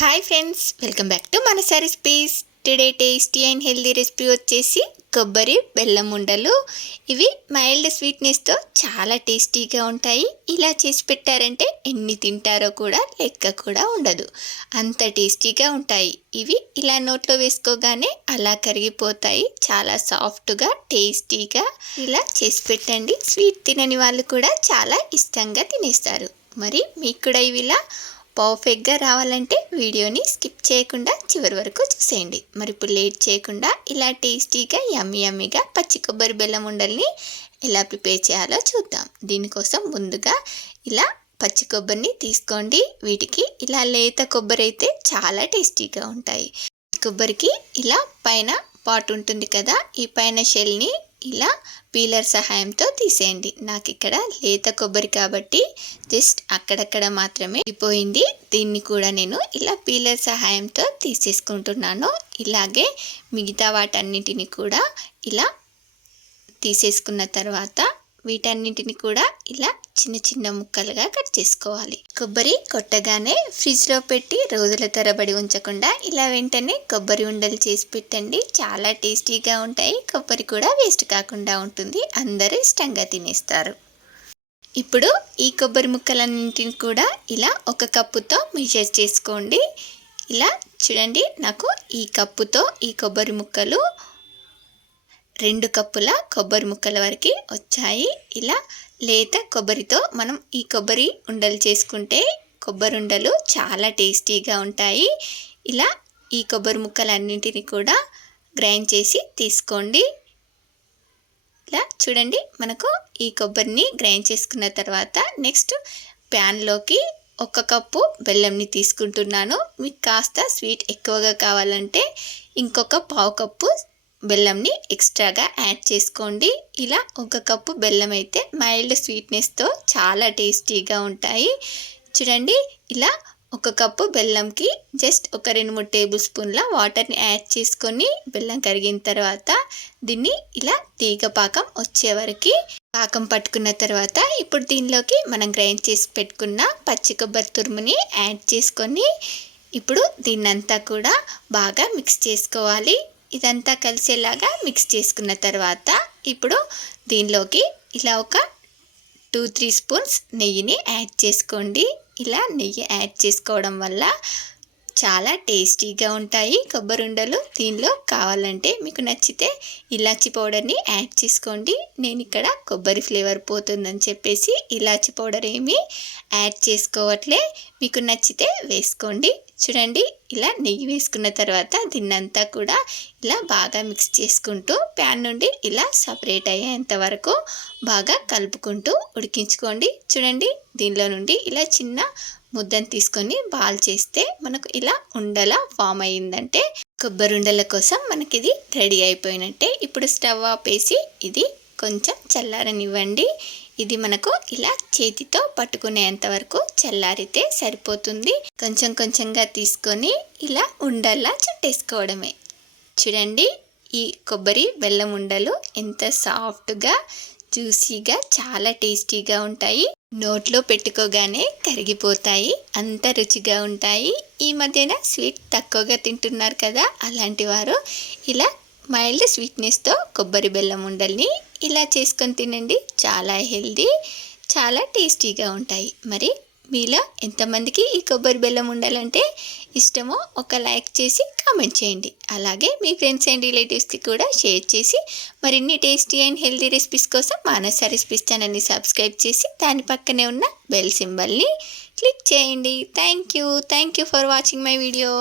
Hi friends, welcome back to Manasa recipes. Today tasty and healthy recipe వచ్చేసి కొబ్బరి బెల్లం ఉండలు. ఇవి మైల్డ్ స్వీట్నెస్తో చాలా టేస్టీగా ఉంటాయి. ఇలా చేసి పెట్టారంటే ఎన్ని తింటారో కూడా లెక్క కూడా ఉండదు, అంత టేస్టీగా ఉంటాయి. ఇవి ఇలా నోట్లో వేసుకోగానే అలా కరిగిపోతాయి. చాలా సాఫ్ట్గా టేస్టీగా ఇలా చేసి పెట్టండి. స్వీట్ తినని వాళ్ళు కూడా చాలా ఇష్టంగా తినేస్తారు. మరి మీకు కూడా ఇవి ఇలా పర్ఫెక్ట్గా రావాలంటే వీడియోని స్కిప్ చేయకుండా చివరి వరకు చూసేయండి. మరి ఇప్పుడు లేట్ చేయకుండా ఇలా టేస్టీగా యమ్మీగా పచ్చి కొబ్బరి బెల్లం ఉండల్ని ఎలా ప్రిపేర్ చేయాలో చూద్దాం. దీనికోసం ముందుగా ఇలా పచ్చి కొబ్బరిని తీసుకోండి. వీటికి ఇలా లేత కొబ్బరి అయితే చాలా టేస్టీగా ఉంటాయి. కొబ్బరికి ఇలా పైన పాట్ ఉంటుంది కదా, ఈ పైన షెల్ని ఇలా పీలర్ సహాయంతో తీసేయండి. నాకు ఇక్కడ లేత కొబ్బరి కాబట్టి జస్ట్ అక్కడక్కడ మాత్రమే అయిపోయింది. దీన్ని కూడా నేను ఇలా పీలర్ సహాయంతో తీసేసుకుంటున్నాను. ఇలాగే మిగతా వాటన్నిటిని కూడా ఇలా తీసేసుకున్న తర్వాత వీటన్నిటిని కూడా ఇలా చిన్న చిన్న ముక్కలుగా కట్ చేసుకోవాలి. కొబ్బరి కొట్టగానే ఫ్రిడ్జ్లో పెట్టి రోజుల తరబడి ఉంచకుండా ఇలా వెంటనే కొబ్బరి ఉండలు చేసి పెట్టండి. చాలా టేస్టీగా ఉంటాయి. కొబ్బరి కూడా వేస్ట్ కాకుండా ఉంటుంది. అందరూ ఇష్టంగా తినేస్తారు. ఇప్పుడు ఈ కొబ్బరి ముక్కలన్నింటిని కూడా ఇలా ఒక కప్పుతో మెజర్ చేసుకోండి. ఇలా చూడండి, నాకు ఈ కప్పుతో ఈ కొబ్బరి ముక్కలు 2 కప్పుల కొబ్బరి ముక్కల వరకు వచ్చాయి. ఇలా లేత కొబ్బరితో మనం ఈ కొబ్బరి ఉండలు చేసుకుంటే కొబ్బరి ఉండలు చాలా టేస్టీగా ఉంటాయి. ఇలా ఈ కొబ్బరి ముక్కలన్నింటినీ కూడా గ్రైండ్ చేసి తీసుకోండి. ఇలా చూడండి, మనకు ఈ కొబ్బరిని గ్రైండ్ చేసుకున్న తర్వాత నెక్స్ట్ ప్యాన్లోకి 1 కప్పు బెల్లంని తీసుకుంటున్నాను. మీకు కాస్త స్వీట్ ఎక్కువగా కావాలంటే ఇంకొక 1/2 కప్పు బెల్లంని ఎక్స్ట్రాగా యాడ్ చేసుకోండి. ఇలా 1 కప్పు బెల్లం అయితే మైల్డ్ స్వీట్నెస్తో చాలా టేస్టీగా ఉంటాయి. చూడండి, ఇలా 1 కప్పు బెల్లంకి జస్ట్ ఒక 2-3 టేబుల్ స్పూన్ల వాటర్ని యాడ్ చేసుకొని బెల్లం కరిగిన తర్వాత దీన్ని ఇలా తీగ పాకం వచ్చే వరకు పాకం పట్టుకున్న తర్వాత ఇప్పుడు దీనిలోకి మనం గ్రైండ్ చేసి పెట్టుకున్న పచ్చి కొబ్బరి తురుముని యాడ్ చేసుకొని ఇప్పుడు దీన్నంతా కూడా బాగా మిక్స్ చేసుకోవాలి. ఇదంతా కలిసేలాగా మిక్స్ చేసుకున్న తర్వాత ఇప్పుడు దీనిలోకి ఇలా ఒక 2-3 స్పూన్స్ నెయ్యిని యాడ్ చేసుకోండి. ఇలా నెయ్యి యాడ్ చేసుకోవడం వల్ల చాలా టేస్టీగా ఉంటాయి కొబ్బరి ఉండలు. దీనిలో కావాలంటే మీకు నచ్చితే ఇలాచి పౌడర్ని యాడ్ చేసుకోండి. నేను ఇక్కడ కొబ్బరి ఫ్లేవర్ పోతుందని చెప్పేసి ఇలాచి పౌడర్ ఏమీ యాడ్ చేసుకోవట్లే. మీకు నచ్చితే వేసుకోండి. చూడండి, ఇలా నెయ్యి వేసుకున్న తర్వాత దీన్నంతా కూడా ఇలా బాగా మిక్స్ చేసుకుంటూ ప్యాన్ నుండి ఇలా సపరేట్ అయ్యేంత వరకు బాగా కలుపుకుంటూ ఉడికించుకోండి. చూడండి, దీనిలో నుండి ఇలా చిన్న ముద్దను తీసుకొని బాల్ చేస్తే మనకు ఇలా ఉండలా ఫామ్ అయ్యిందంటే కొబ్బరి ఉండల కోసం మనకి ఇది రెడీ అయిపోయినట్టే. ఇప్పుడు స్టవ్ ఆపేసి ఇది కొంచెం చల్లారనివ్వండి. ఇది మనకు ఇలా చేతితో పట్టుకునేంత వరకు చల్లారితే సరిపోతుంది. కొంచెం కొంచెంగా తీసుకొని ఇలా ఉండల్లా చుట్టేసుకోవడమే. చూడండి, ఈ కొబ్బరి బెల్లం ఉండలు ఎంత సాఫ్ట్గా జ్యూసీగా చాలా టేస్టీగా ఉంటాయి. నోట్లో పెట్టుకోగానే కరిగిపోతాయి, అంత రుచిగా ఉంటాయి. ఈ మధ్యన స్వీట్ తక్కువగా తింటున్నారు కదా, అలాంటి వారు ఇలా మైల్డ్ స్వీట్నెస్తో కొబ్బరి బెల్లం ఉండల్ని ఇలా చేసుకొని తినండి. చాలా హెల్దీ, చాలా టేస్టీగా ఉంటాయి. మరి మీలో ఎంతమందికి ఈ కొబ్బరి బెల్లం ఉండాలంటే ఇష్టమో ఒక లైక్ చేసి కామెంట్ చేయండి. అలాగే మీ ఫ్రెండ్స్ అండ్ రిలేటివ్స్కి కూడా షేర్ చేసి మరిన్ని టేస్టీ అండ్ హెల్దీ రెసిపీస్ కోసం మానస రెసిపీస్ ఛానల్ని సబ్స్క్రైబ్ చేసి దాని పక్కనే ఉన్న బెల్ సింబల్ని క్లిక్ చేయండి. Thank you for watching my video.